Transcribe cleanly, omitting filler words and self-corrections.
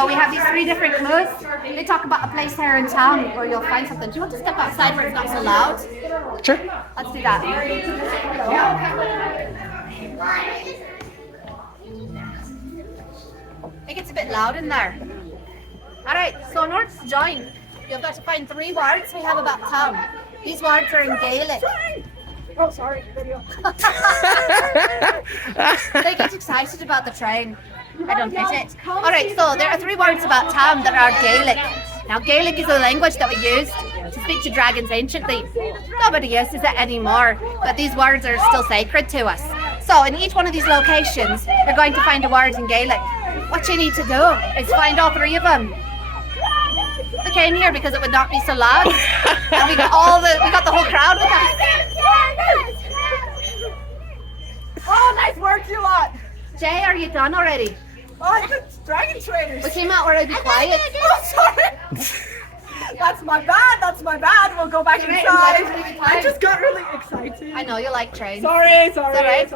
So we have these 3 different clues. They talk about a place here in town where you'll find something. Do you want to step outside where it's not so loud? Sure. Let's do that. I think it's a bit loud in there. Alright, so in order to join, you've got to find 3 words we have about town. These words are in Gaelic. Oh, sorry, video. They get excited about the train. I don't get it. Alright, so there are 3 words about town that are Gaelic. Now, Gaelic is a language that we used to speak to dragons anciently. Nobody uses it anymore, but these words are still sacred to us. So, in each one of these locations, you're going to find a word in Gaelic. What you need to do is find all 3 of them. We came here because it would not be so loud, and we got the whole crowd with us. Oh, nice work, you lot. Jay, are you done already? Oh, the dragon traders. We came out where I'd be quiet. Oh, sorry. That's my bad. We'll go back inside. I just got really excited. I know you like trains. Sorry. It's alright.